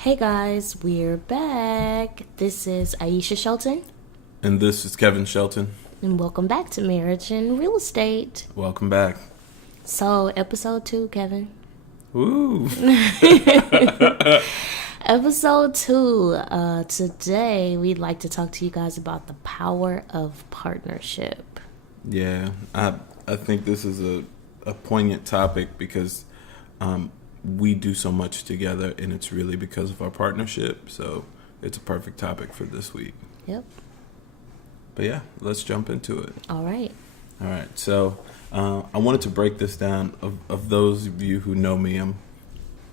Hey guys, we're back. This is Ayesha Shelton, And this is Kevin Shelton. and welcome back to Marriage and Real Estate. Welcome back. So, episode 2, Kevin. Woo! Episode 2. Today, we'd like to talk to you guys about the power of partnership. Yeah, I think this is a poignant topic because we do so much together, and it's really because of our partnership. So it's a perfect topic for this week. Yep. But yeah, let's jump into it. All right. All right. So I wanted to break this down. Of those of you who know me,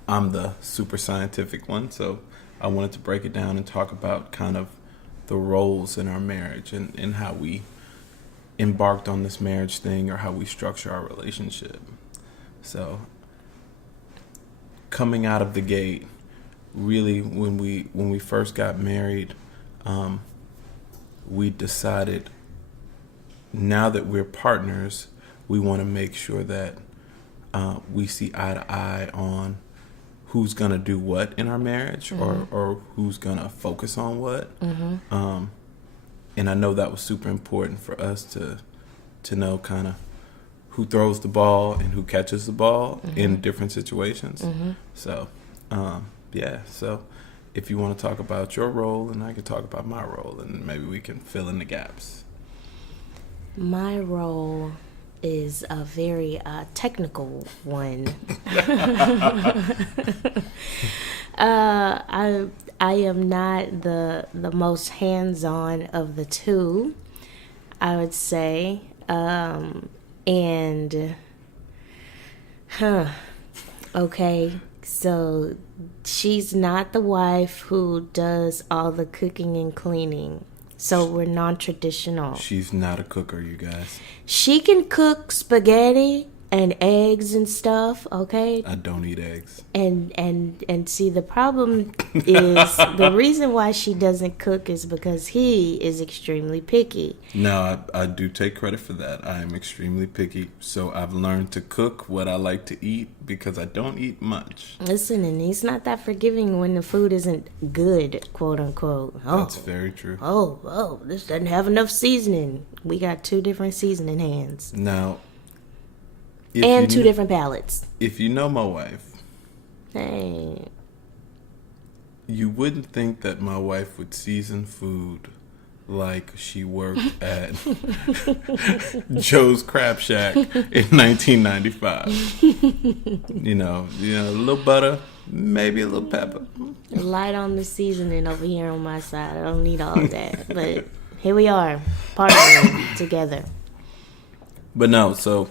I'm the super scientific one. So I wanted to break it down and talk about kind of the roles in our marriage and how we embarked on this marriage thing or how we structure our relationship. So coming out of the gate, really when we first got married, we decided now that we're partners, we want to make sure that we see eye to eye on who's going to do what in our marriage, or who's going to focus on what. And I know that was super important for us to know kind of who throws the ball and who catches the ball in different situations. So, yeah. So if you want to talk about your role, and I can talk about my role, and maybe we can fill in the gaps. My role is a very technical one. I am not the most hands-on of the two, I would say. Okay, so she's not the wife who does all the cooking and cleaning. So we're non-traditional. She's not a cooker, you guys. She can cook spaghetti and eggs and stuff, okay? I don't eat eggs. And see, the problem is the reason why she doesn't cook is because he is extremely picky. No, I do take credit for that. I am extremely picky, so I've learned to cook what I like to eat because I don't eat much. Listen, and he's not that forgiving when the food isn't good, quote unquote. That's very true. Oh, this doesn't have enough seasoning. We got 2 different seasoning hands. Now, and 2 different palettes. If you know my wife, Hey. you wouldn't think that my wife would season food like she worked at Joe's Crab Shack in 1995. You know, a little butter, maybe a little pepper. Light on the seasoning over here on my side. I don't need all of that. But here we are, partnering together. But no, so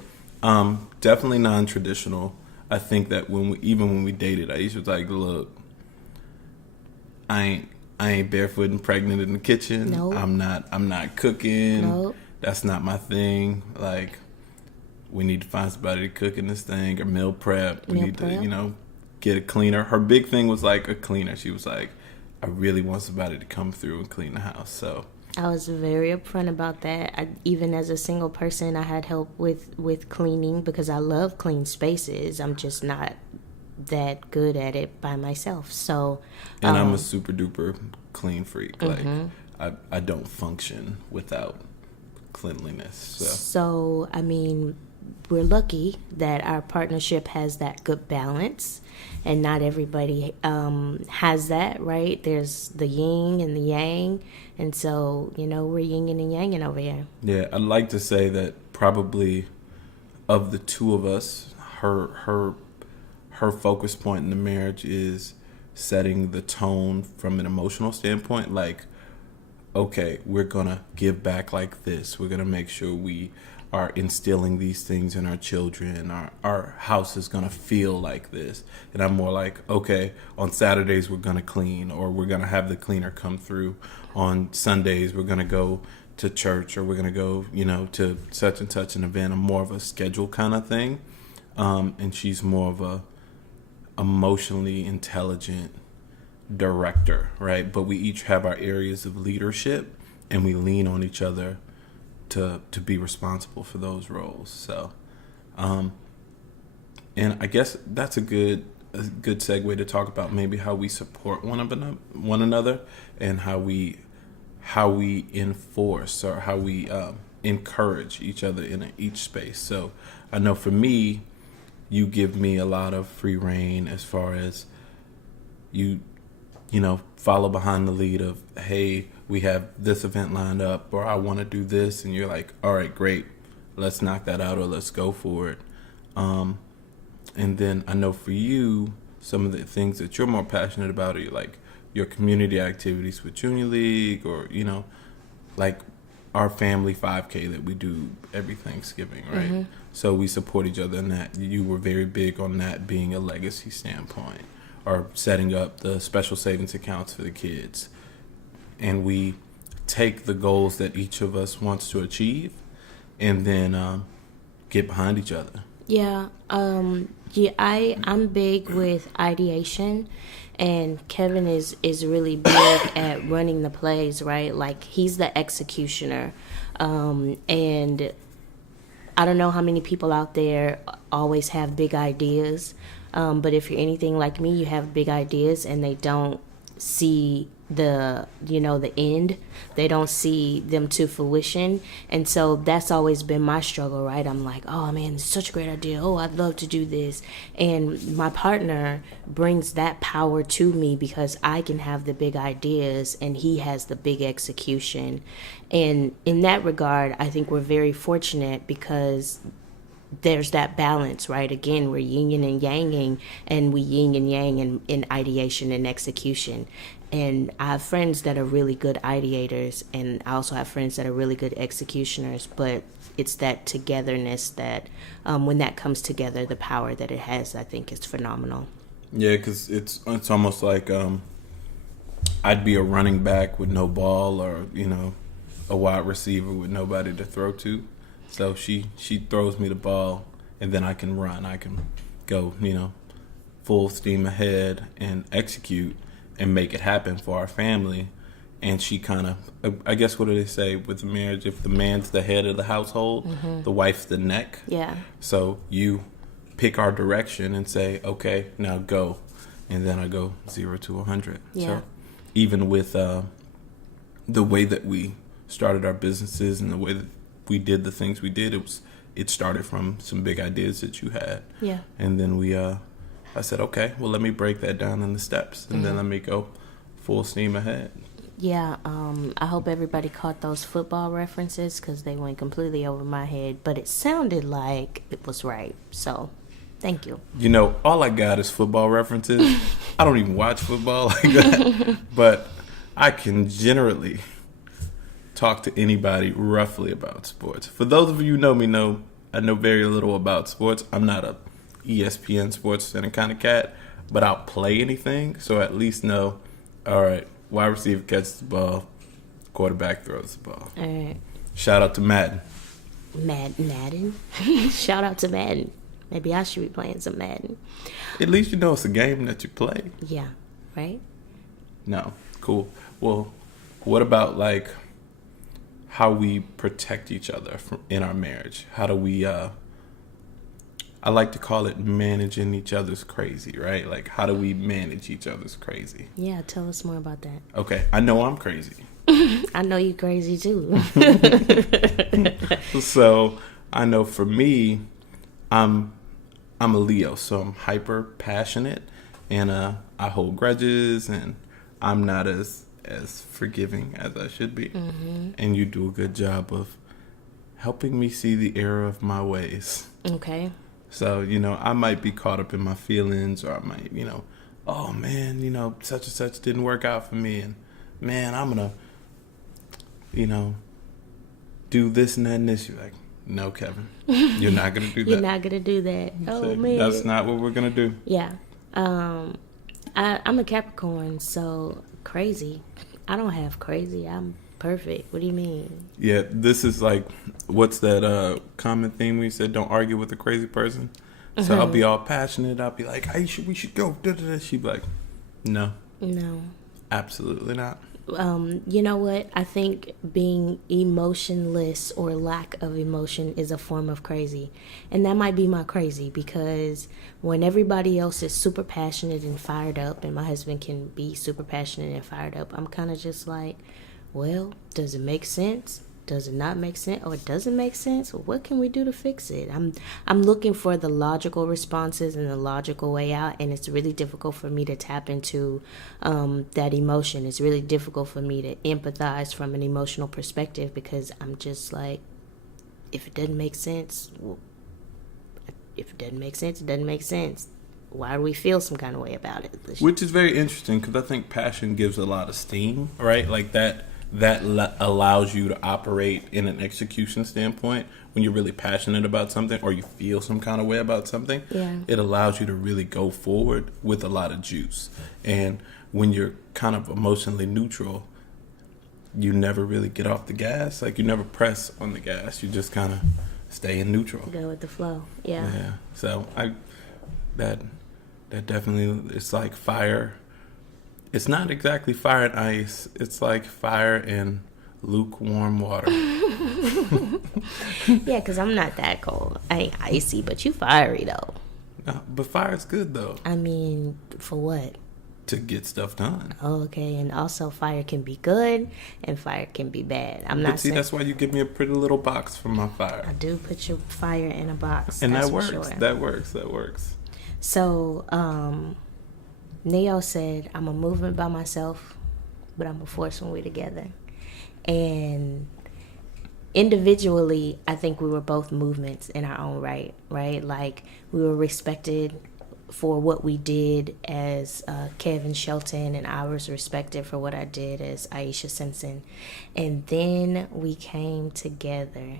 definitely non-traditional. I think that even when we dated, Ayesha was like, "Look, I ain't barefoot and pregnant in the kitchen. Nope. I'm not cooking. Nope. That's not my thing. Like, we need to find somebody to cook in this thing or meal prep. We need to, get a cleaner." Her big thing was like a cleaner. She was like, "I really want somebody to come through and clean the house." So I was very upfront about that. Even as a single person, I had help with cleaning because I love clean spaces. I'm just not that good at it by myself. So, and I'm a super duper clean freak. Like, I don't function without cleanliness. So I mean, we're lucky that our partnership has that good balance, and not everybody has that, right? There's the yin and the yang, and so we're yin and yanging over here. Yeah, I'd like to say that probably of the two of us, her focus point in the marriage is setting the tone from an emotional standpoint. Like, okay, we're gonna give back like this. We're gonna make sure we are instilling these things in our children. Our house is gonna feel like this. And I'm more like, okay, on Saturdays we're gonna clean, or we're gonna have the cleaner come through. On Sundays we're gonna go to church, or we're gonna go, to such and such an event. I'm more of a schedule kind of thing, and she's more of a emotionally intelligent director, right? But we each have our areas of leadership, and we lean on each other to be responsible for those roles. So, and I guess that's a good a good segue to talk about maybe how we support one another, and how we enforce, or how we encourage each other in each space. So I know for me, you give me a lot of free reign as far as you follow behind the lead of, hey, we have this event lined up, or I want to do this, and you're like, all right, great, let's knock that out, or let's go for it. And then I know for you, some of the things that you're more passionate about are like your community activities with Junior League, or like our family 5K that we do every Thanksgiving, right? Mm-hmm. So we support each other in that. You were very big on that being a legacy standpoint, or setting up the special savings accounts for the kids. And we take the goals that each of us wants to achieve, and then get behind each other. Yeah, I'm big with ideation, and Kevan is really big at running the plays, right? Like, he's the executioner, and I don't know how many people out there always have big ideas, but if you're anything like me, you have big ideas and they don't see the end. They don't see them to fruition. And so that's always been my struggle, right? I'm like, oh man, it's such a great idea, oh, I'd love to do this. And my partner brings that power to me, because I can have the big ideas and he has the big execution. And in that regard, I think we're very fortunate, because there's that balance, right? Again, we're yin and yanging, and we yin and yang in ideation and execution. And I have friends that are really good ideators, and I also have friends that are really good executioners, but it's that togetherness that when that comes together, the power that it has, I think, is phenomenal. Yeah, because it's almost like I'd be a running back with no ball, or a wide receiver with nobody to throw to. So she throws me the ball, and then I can run. I can go, full steam ahead and execute and make it happen for our family. And she kind of, I guess, what do they say with the marriage? If the man's the head of the household, mm-hmm. the wife's the neck. Yeah. So you pick our direction and say, okay, now go. And then I go 0 to 100. Yeah. So even with the way that we started our businesses and the way that we did the things we did, it started from some big ideas that you had. Yeah. And then I said, okay, well, let me break that down in the steps, and mm-hmm. then let me go full steam ahead. Yeah, I hope everybody caught those football references, because they went completely over my head, but it sounded like it was right. So, thank you. All I got is football references. I don't even watch football like that, but I can generally talk to anybody roughly about sports. For those of you who know I know very little about sports. I'm not a ESPN Sports Center kind of cat, but I'll play anything, so at least know, all right, wide receiver catches the ball, quarterback throws the ball. All right. Shout out to Madden. Madden? Shout out to Madden. Maybe I should be playing some Madden. At least it's a game that you play. Yeah, right? No, cool. Well, what about, how we protect each other in our marriage? How do we... I like to call it managing each other's crazy, right? Like, how do we manage each other's crazy? Yeah, tell us more about that. Okay, I know I'm crazy. I know you're crazy, too. So, I know for me, I'm a Leo, so I'm hyper passionate, and I hold grudges, and I'm not as forgiving as I should be. Mm-hmm. And you do a good job of helping me see the error of my ways. Okay. So, I might be caught up in my feelings, or I might, oh man, such and such didn't work out for me, and man, I'm gonna, do this and that and this. You're like, no, Kevan, you're not gonna do that. You're not gonna do that. Oh man, that's not what we're gonna do. Yeah. I'm a Capricorn, so crazy. I don't have crazy. I'm perfect. What do you mean? Yeah, this is like, what's that common theme we said, don't argue with a crazy person? So mm-hmm. I'll be all passionate. I'll be like, Ayesha, we should go. Da-da-da. She'd be like, no. Absolutely not. You know what? I think being emotionless or lack of emotion is a form of crazy. And that might be my crazy, because when everybody else is super passionate and fired up, and my husband can be super passionate and fired up, I'm kind of just like, well, does it make sense? Does it not make sense? Or does it make sense? What can we do to fix it? I'm looking for the logical responses and the logical way out, and it's really difficult for me to tap into that emotion. It's really difficult for me to empathize from an emotional perspective, because I'm just like, if it doesn't make sense, well, if it doesn't make sense, it doesn't make sense. Why do we feel some kind of way about it? Which is very interesting, because I think passion gives a lot of steam, right? Like that allows you to operate in an execution standpoint. When you're really passionate about something, or you feel some kind of way about something, it allows you to really go forward with a lot of juice. And when you're kind of emotionally neutral, you never really get off the gas. Like, you never press on the gas. You just kind of stay in neutral. Go with the flow. Yeah. So that definitely, it's like fire. It's not exactly fire and ice. It's like fire and lukewarm water. Yeah, because I'm not that cold. I ain't icy, but you fiery, though. No, but fire's good, though. I mean, for what? To get stuff done. Oh, okay. And also, fire can be good and fire can be bad. That's why you give me a pretty little box for my fire. I do put your fire in a box. And that's that works. Sure. That works. So, Neo said, I'm a movement by myself, but I'm a force when we're together. And individually, I think we were both movements in our own right? Like, we were respected for what we did as Kevan Shelton, and I was respected for what I did as Ayesha Simpson. And then we came together,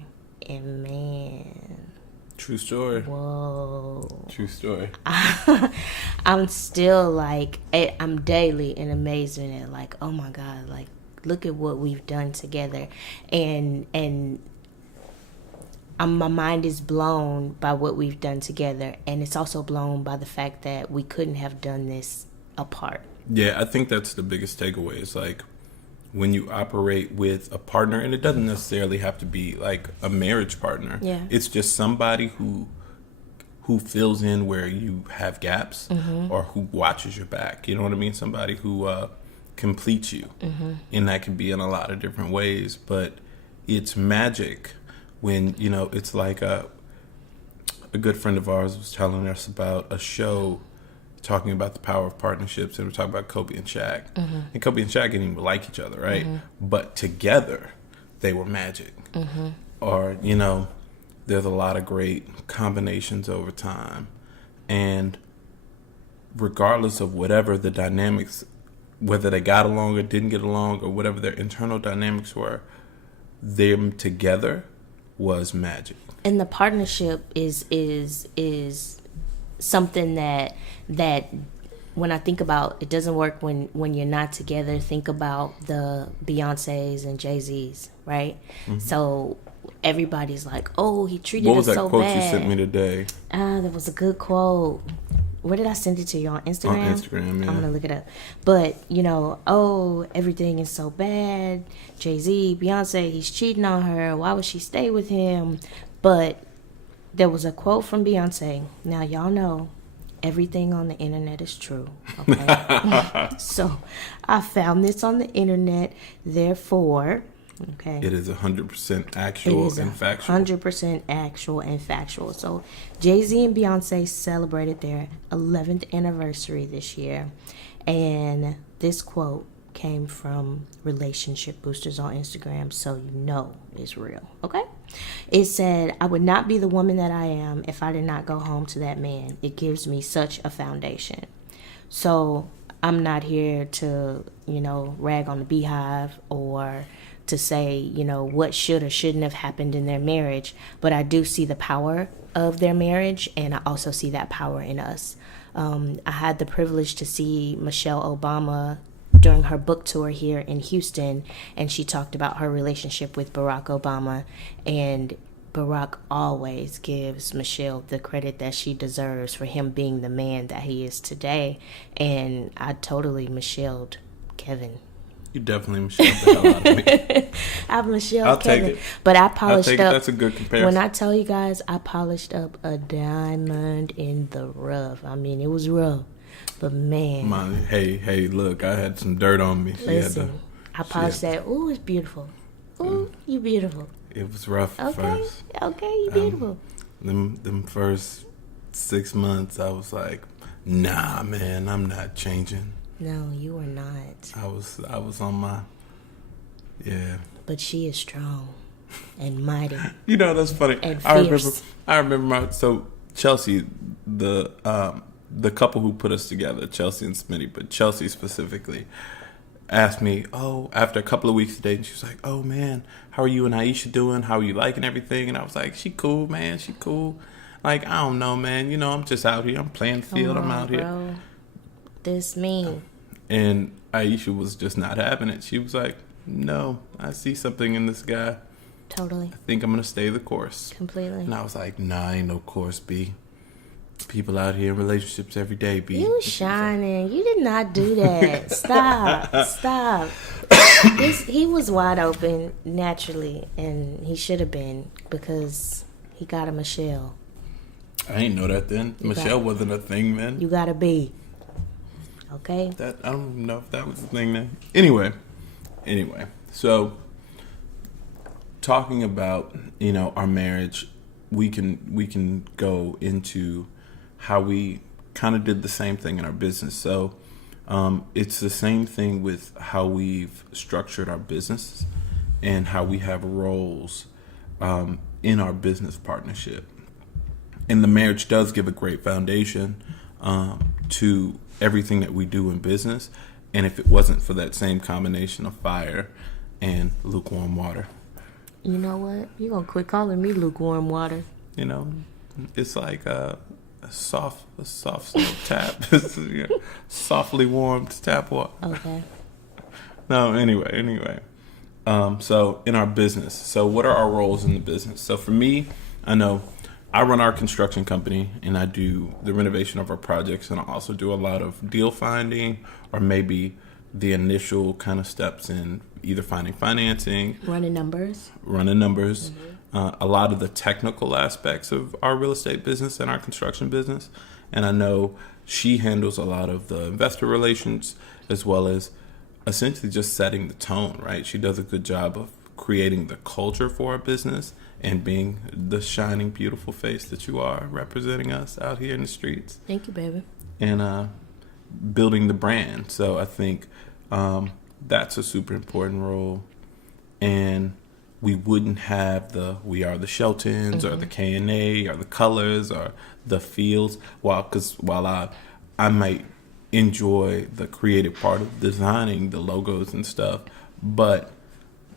and man... True story. Whoa. True story. I'm still like, I'm daily in amazement at like, oh my God, like, look at what we've done together. And my mind is blown by what we've done together. And it's also blown by the fact that we couldn't have done this apart. Yeah, I think that's the biggest takeaway. It's like, when you operate with a partner, and it doesn't necessarily have to be like a marriage partner. Yeah. It's just somebody who fills in where you have gaps, or who watches your back. You know what I mean? Somebody who completes you. And that can be in a lot of different ways. But it's magic when, it's like a good friend of ours was telling us about a show talking about the power of partnerships, and we're talking about Kobe and Shaq. And Kobe and Shaq didn't even like each other, right? But together, they were magic. Or, there's a lot of great combinations over time. And regardless of whatever the dynamics, whether they got along or didn't get along, or whatever their internal dynamics were, them together was magic. And the partnership is something that when I think about, it doesn't work when you're not together. Think about the Beyoncés and Jay-Z's, right? So everybody's like, oh, he treated us so bad. What was that quote you sent me today? That was a good quote. Where did I send it to you? On Instagram? On Instagram, yeah. I'm going to look it up. But, oh, everything is so bad. Jay-Z, Beyonce, he's cheating on her. Why would she stay with him? But there was a quote from Beyonce. Now, y'all know everything on the internet is true. Okay? So I found this on the internet. Therefore, okay. It is 100% actual and factual. 100% actual and factual. So Jay-Z and Beyonce celebrated their 11th anniversary this year. And this quote came from Relationship Boosters on Instagram, so you know it's real, okay? It said, I would not be the woman that I am if I did not go home to that man. It gives me such a foundation. So I'm not here to, rag on the Beehive or to say, what should or shouldn't have happened in their marriage, but I do see the power of their marriage, and I also see that power in us. I had the privilege to see Michelle Obama during her book tour here in Houston, and she talked about her relationship with Barack Obama, and Barak always gives Michelle the credit that she deserves for him being the man that he is today, and I totally Michelle'd Kevan. You definitely Michelle the hell out of me. I've Michelle I'll Kevin. take it. But I I'll polished take it. up. That's a good comparison. When I tell you guys, I polished up a diamond in the rough. I mean, it was rough. But man. Hey, look, I had some dirt on me. Listen, I polished that. Ooh, it's beautiful. Ooh, you beautiful. It was rough at first. Okay, you beautiful. Them first 6 months, I was like, nah, man, I'm not changing. No, you are not. I was on my, yeah. But she is strong and mighty. You know, that's funny. And fierce. I remember so Chelsea, the couple who put us together, Chelsea and Smitty, but Chelsea specifically, asked me, after a couple of weeks of dating, she was like, oh man, how are you and Ayesha doing? How are you liking everything? And I was like, she cool, man, she cool. Like, I don't know, man, you know, I'm just out here, I'm playing the field, I'm out here. This me. And Ayesha was just not having it. She was like, no, I see something in this guy. Totally. I think I'm going to stay the course. Completely. And I was like, nah, ain't no course, B. People out here in relationships every day, B. You shining. You did not do that. Stop. He was wide open naturally, and he should have been because he got a Michelle. I ain't know that then. Michelle wasn't a thing then. You gotta be. Okay? I don't know if that was the thing then. Anyway. So, talking about, you know, our marriage, we can go into how we kind of did the same thing in our business. So, it's the same thing with how we've structured our business and how we have roles in our business partnership. And the marriage does give a great foundation to everything that we do in business. And if it wasn't for that same combination of fire and lukewarm water. You know what? You're going to quit calling me lukewarm water. You know, it's like a soft tap. Softly warmed tap water. Okay. No, anyway. So in our business, so what are our roles in the business? So for me, I know I run our construction company and I do the renovation of our projects, and I also do a lot of deal finding or maybe the initial kind of steps in either finding financing, running numbers, a lot of the technical aspects of our real estate business and our construction business. And I know she handles a lot of the investor relations as well as essentially just setting the tone, right? She does a good job of creating the culture for our business and being the shining, beautiful face that you are, representing us out here in the streets. Thank you, baby. And building the brand. So I think that's a super important role. And we wouldn't have we are the Sheltons or the K&A or the colors or the fields. While I might enjoy the creative part of designing the logos and stuff, but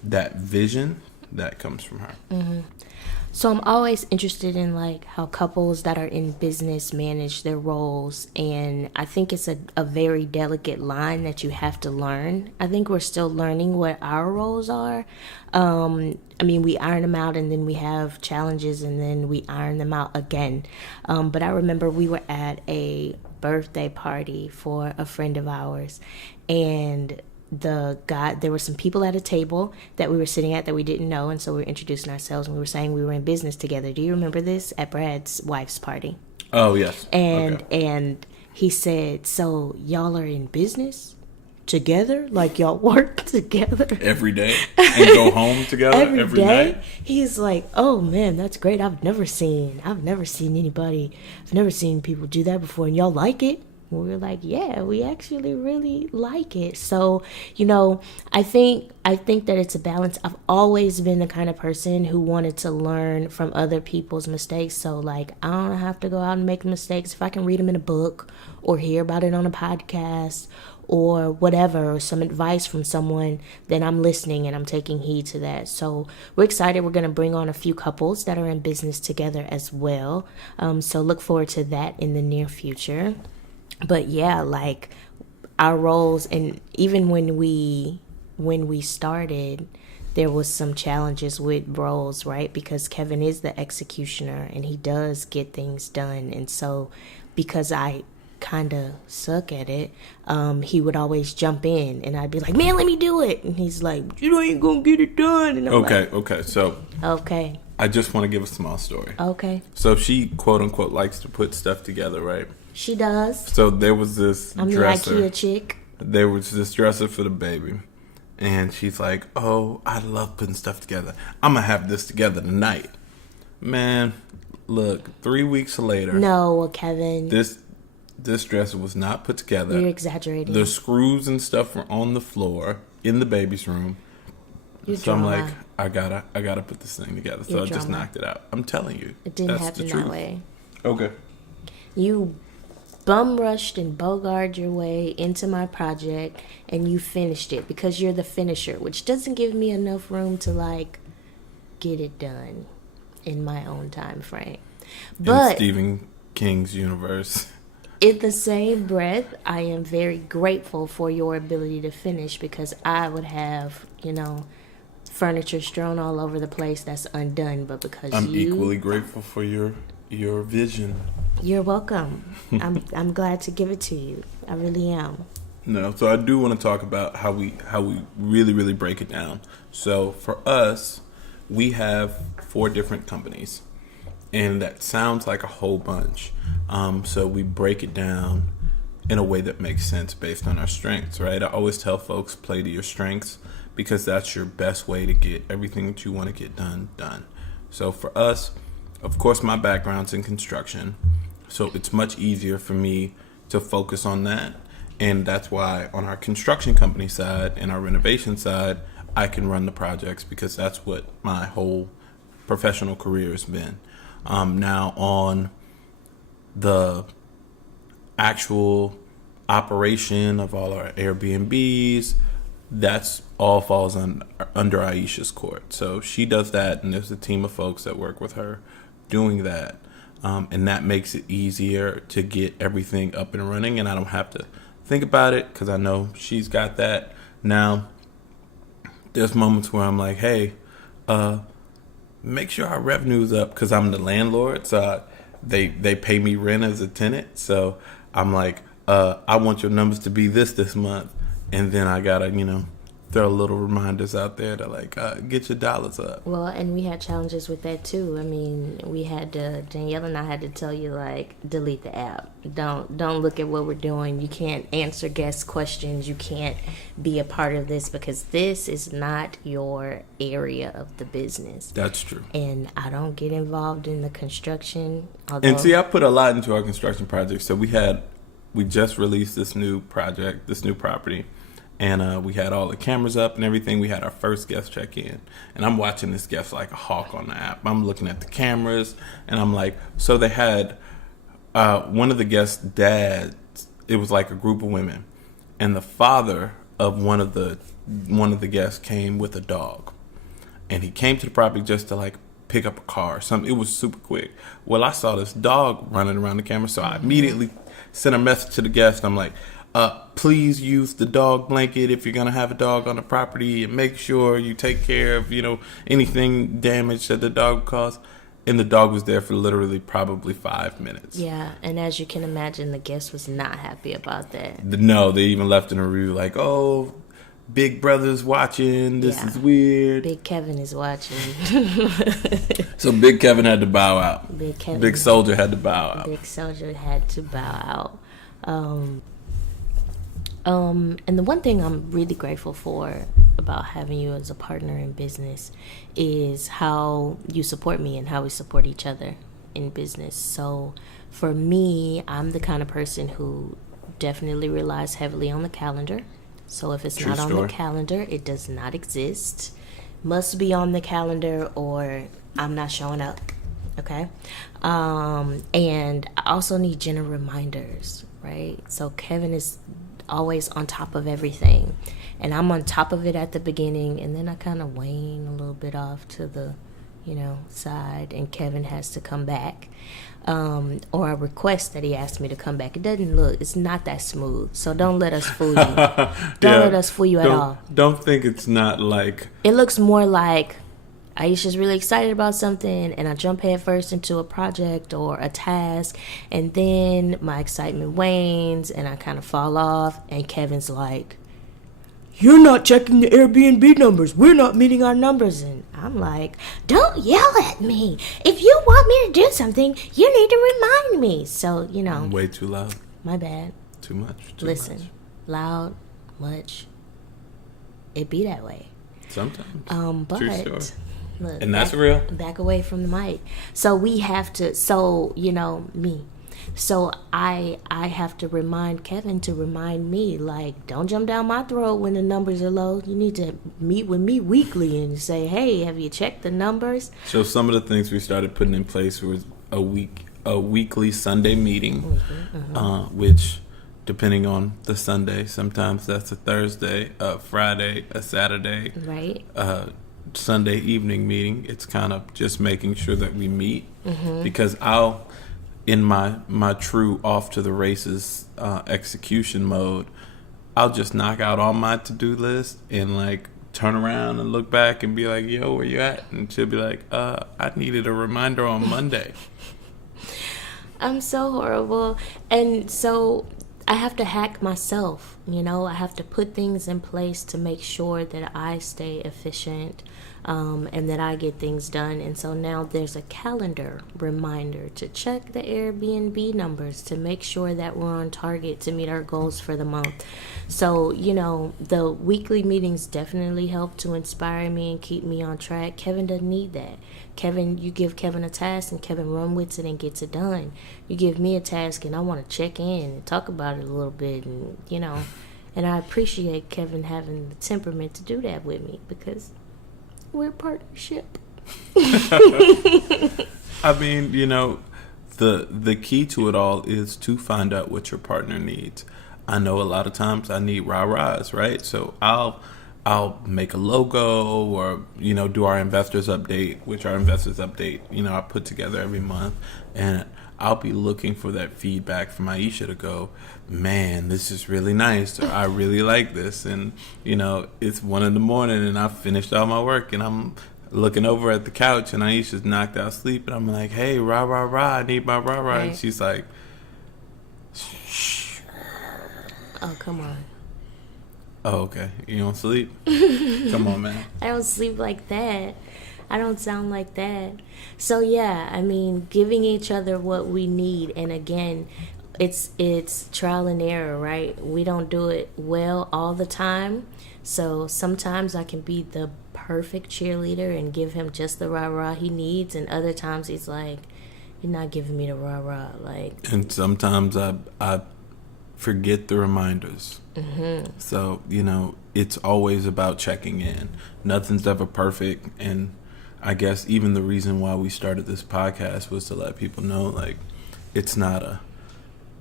that vision, that comes from her. Mm-hmm. So I'm always interested in like how couples that are in business manage their roles, and I think it's a very delicate line that you have to learn. I think we're still learning what our roles are. I mean, we iron them out and then we have challenges and then we iron them out again. But I remember we were at a birthday party for a friend of ours, and there were some people at a table that we were sitting at that we didn't know, and so we were introducing ourselves and we were saying we were in business together. Do you remember this? At Brad's wife's party. Oh, yes. And he said, so y'all are in business together? Like y'all work together? Every day? And go home together every day? night? He's like, oh man, that's great. I've never seen people do that before, and y'all like it? We were like, yeah, we actually really like it. So, you know, I think that it's a balance. I've always been the kind of person who wanted to learn from other people's mistakes. So, like, I don't have to go out and make mistakes. If I can read them in a book or hear about it on a podcast or whatever, or some advice from someone, then I'm listening and I'm taking heed to that. So we're excited. We're going to bring on a few couples that are in business together as well. So look forward to that in the near future. But yeah, like our roles, and even when we started, there was some challenges with roles, right? Because Kevan is the executioner and he does get things done. And so because I kind of suck at it, he would always jump in, and I'd be like, man, let me do it. And he's like, you ain't gonna get it done. And I'm Okay. So okay. I just want to give a small story. Okay. So she, quote unquote, likes to put stuff together, right? She does. So there was this dresser. The IKEA chick. There was this dresser for the baby. And she's like, oh, I love putting stuff together. I'm going to have this together tonight. Man, look, 3 weeks later. No, Kevin. This dresser was not put together. You're exaggerating. The screws and stuff were on the floor in the baby's room. So I'm like, I gotta put this thing together. So I just knocked it out. I'm telling you. It didn't happen that way. Okay. You bum rushed and bogarted your way into my project, and you finished it because you're the finisher, which doesn't give me enough room to like get it done in my own time frame. But in Stephen King's universe, in the same breath, I am very grateful for your ability to finish, because I would have, furniture strewn all over the place that's undone. But because I'm equally grateful for your vision. You're welcome. I'm glad to give it to you. I really am. No, so I do want to talk about how we really, really break it down. So for us, we have 4 different companies, and that sounds like a whole bunch. So we break it down in a way that makes sense based on our strengths, right? I always tell folks, play to your strengths, because that's your best way to get everything that you want to get done. So for us, of course, my background's in construction, so it's much easier for me to focus on that. And that's why on our construction company side and our renovation side, I can run the projects, because that's what my whole professional career has been. Now on the actual operation of all our Airbnbs, that's all falls under Ayesha's court. So she does that, and there's a team of folks that work with her doing that. And that makes it easier to get everything up and running, and I don't have to think about it because I know she's got that. Now, there's moments where I'm like, hey, make sure our revenue's up, because I'm the landlord, so they pay me rent as a tenant. So I'm like, I want your numbers to be this month, and then I gotta, throw little reminders out there to like, get your dollars up. Well, and we had challenges with that too. I mean, we had to, Danielle and I had to tell you, like, delete the app. Don't look at what we're doing. You can't answer guest questions. You can't be a part of this, because this is not your area of the business. That's true. And I don't get involved in the construction. And see, I put a lot into our construction project. So we just released this new project, this new property. And we had all the cameras up and everything. We had our first guest check in. And I'm watching this guest like a hawk on the app. I'm looking at the cameras, and I'm like, so they had one of the guests' dads. It was like a group of women. And the father of one of the guests came with a dog. And he came to the property just to like pick up a car or something. It was super quick. Well, I saw this dog running around the camera, so I immediately sent a message to the guest. I'm like, please use the dog blanket if you're going to have a dog on the property, and make sure you take care of, anything damage that the dog caused. And the dog was there for literally probably 5 minutes. Yeah, and as you can imagine, the guest was not happy about that. No, they even left in a review like, oh, Big Brother's watching, this is weird. Big Kevan is watching. So Big Kevan had to bow out. Big Soldier had to bow out. Big Soldier had to bow out. And the one thing I'm really grateful for about having you as a partner in business is how you support me and how we support each other in business. So for me, I'm the kind of person who definitely relies heavily on the calendar. So if it's not on the calendar, it does not exist. Must be on the calendar or I'm not showing up. Okay? And I also need gentle reminders, right? So Kevin is always on top of everything, and I'm on top of it at the beginning, and then I kind of wane a little bit off to the side, and Kevin has to come back, or a request that he asked me to come back. It's not that smooth, so don't let us fool you. Let us fool you at all. Don't think it's not like, it looks more like Aisha's really excited about something and I jump head first into a project or a task, and then my excitement wanes and I kind of fall off, and Kevin's like, "You're not checking the Airbnb numbers. We're not meeting our numbers." And I'm like, "Don't yell at me. If you want me to do something, you need to remind me." So, I'm way too loud. My bad. Too much. Listen, loud, much, it be that way. Sometimes. But true story. look, And that's real. Back away from the mic. So we have to. So me. So I have to remind Kevin to remind me, like, don't jump down my throat when the numbers are low. You need to meet with me weekly and say, "Hey, have you checked the numbers?" So some of the things we started putting in place was a weekly Sunday meeting, which, depending on the Sunday, sometimes that's a Thursday, a Friday, a Saturday, Right. Sunday evening meeting. It's kind of just making sure that we meet, because in my true off to the races execution mode, I'll just knock out all my to-do list and like turn around and look back and be like, "Yo, where you at?" And she'll be like, "I needed a reminder on Monday." I'm so horrible. And so I have to hack myself, I have to put things in place to make sure that I stay efficient, and that I get things done. And so now there's a calendar reminder to check the Airbnb numbers to make sure that we're on target to meet our goals for the month. So, the weekly meetings definitely help to inspire me and keep me on track. Kevin doesn't need that. You give Kevin a task and Kevin runs with it and gets it done. You give me a task and I want to check in and talk about it a little bit, and and I appreciate Kevin having the temperament to do that with me, because we're a partnership. I mean, the key to it all is to find out what your partner needs. I know a lot of times I need rah-rahs, right? So I'll make a logo, or do our investors update, which our investors update I put together every month, and I'll be looking for that feedback from Ayesha to go, "Man, this is really nice," or "I really like this." And it's 1 a.m. and I've finished all my work and I'm looking over at the couch and Ayesha's knocked out sleep, and I'm like, "Hey, rah rah rah, I need my rah rah," and she's like, "Shh." Oh, come on. Oh, okay. You don't sleep? Come on, man. I don't sleep like that. I don't sound like that. So yeah, I mean, giving each other what we need, and again, it's trial and error, right? We don't do it well all the time. So sometimes I can be the perfect cheerleader and give him just the rah-rah he needs, and other times he's like, "You're not giving me the rah-rah." And sometimes I forget the reminders. So, it's always about checking in. Nothing's ever perfect. And I guess even the reason why we started this podcast was to let people know, like, it's not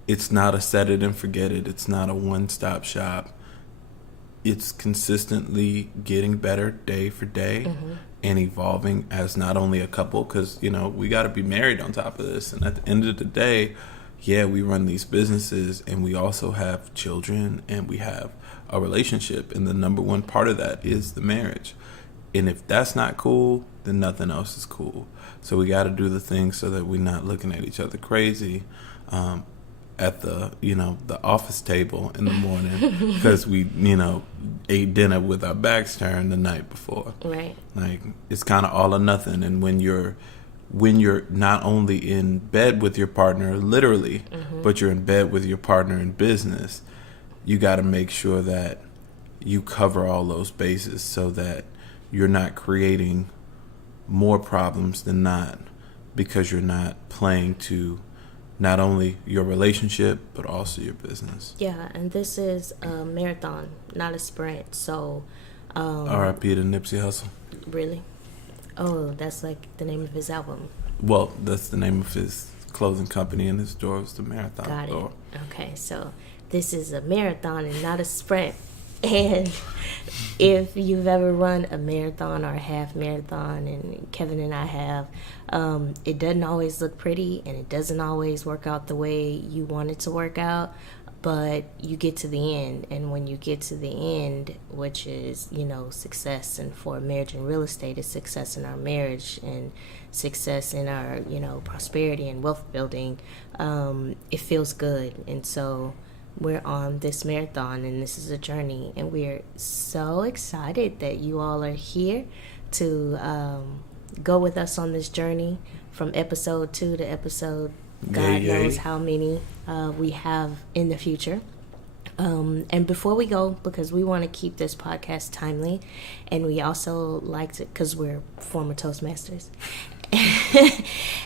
a set it and forget it. It's not a one-stop shop. It's consistently getting better day for day, and evolving as not only a couple, because, we got to be married on top of this. And at the end of the day, yeah, we run these businesses, and we also have children, and we have a relationship, and the number one part of that is the marriage. And if that's not cool, then nothing else is cool. So we got to do the things so that we're not looking at each other crazy at the office table in the morning because we ate dinner with our backs turned the night before. Right. Like, it's kind of all or nothing. And when you're not only in bed with your partner literally, but you're in bed with your partner in business, you got to make sure that you cover all those bases so that you're not creating more problems than not, because you're not playing to not only your relationship but also your business. Yeah, and this is a marathon, not a sprint. So R.I.P. to Nipsey Hussle. Really? Oh, that's like the name of his album. Well, that's the name of his clothing company, and his store is the Marathon. Got it. Store. Okay, so this is a marathon and not a sprint. And if you've ever run a marathon or a half marathon, and Kevin and I have, it doesn't always look pretty, and it doesn't always work out the way you want it to work out. but you get to the end, and when you get to the end, which is, success, and for marriage and real estate, is success in our marriage and success in our, prosperity and wealth building, it feels good. And so we're on this marathon, and this is a journey, and we're so excited that you all are here to go with us on this journey from episode 2 to episode God knows how many we have in the future. And before we go, because we want to keep this podcast timely, and we also like to, because we're former Toastmasters,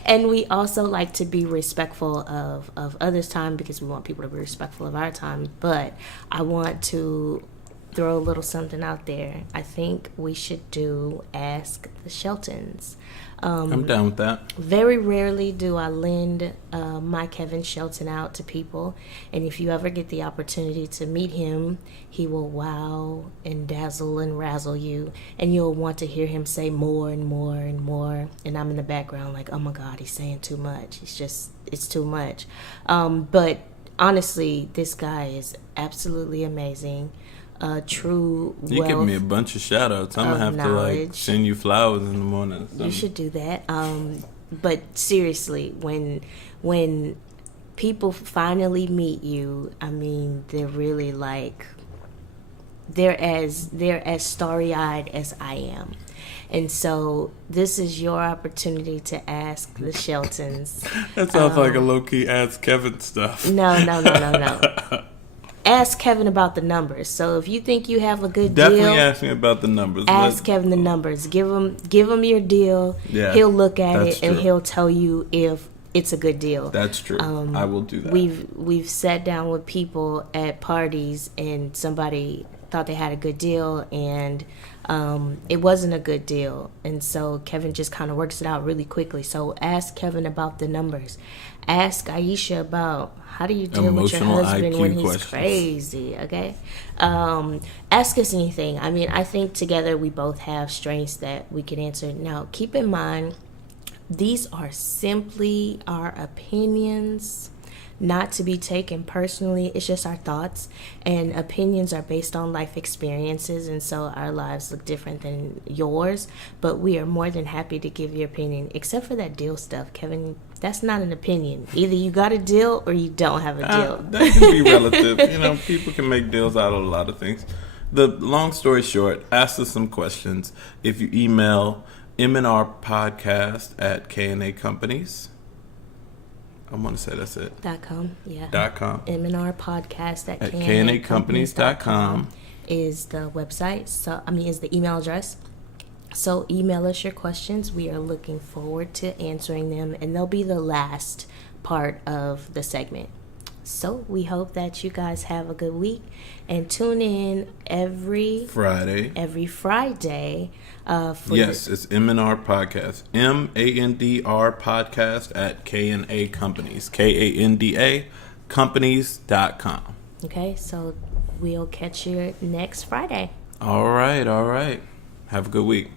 and we also like to be respectful of others' time, because we want people to be respectful of our time. But I want to throw a little something out there. I think we should do Ask the Sheltons. I'm down with that. Very rarely do I lend my Kevan Shelton out to people. And if you ever get the opportunity to meet him, he will wow and dazzle and razzle you. And you'll want to hear him say more and more and more. And I'm in the background like, oh my God, he's saying too much. It's too much. But honestly, this guy is absolutely amazing. True wealth. You give me a bunch of shout outs. I'm gonna have to send you flowers in the morning. You should do that. But seriously, when people finally meet you, I mean, they're really like, they're as starry eyed as I am. And so this is your opportunity to ask the Sheltons. That sounds like a low key Ask Kevan stuff. No. Ask Kevan about the numbers. So if you think you have a good deal, definitely ask me about the numbers. Ask Kevan the numbers. Give him your deal. Yeah, he'll look at it and he'll tell you if it's a good deal. That's true. I will do that. We've sat down with people at parties, and somebody thought they had a good deal, and it wasn't a good deal. And so Kevan just kind of works it out really quickly. So ask Kevan about the numbers. Ask Ayesha about how do you deal with your husband when he's crazy, okay? Ask us anything. I mean, I think together we both have strengths that we can answer. Now, keep in mind, these are simply our opinions, not to be taken personally. It's just our thoughts, and opinions are based on life experiences, and so our lives look different than yours. But we are more than happy to give your opinion, except for that deal stuff, Kevan. That's not an opinion. Either you got a deal or you don't have a deal. That can be relative. People can make deals out of a lot of things. The long story short, ask us some questions. If you email mnrpodcast@knacompanies, I want to say that's it. .com, yeah. .com. mnrpodcast@knacompanies.com is the website. So, is the email address. So email us your questions. We are looking forward to answering them, and they'll be the last part of the segment. So we hope that you guys have a good week, and tune in every Friday. It's M&R Podcast. MANDR Podcast @KNA Companies. KANDA Companies.com. Okay, so we'll catch you next Friday. All right. Have a good week.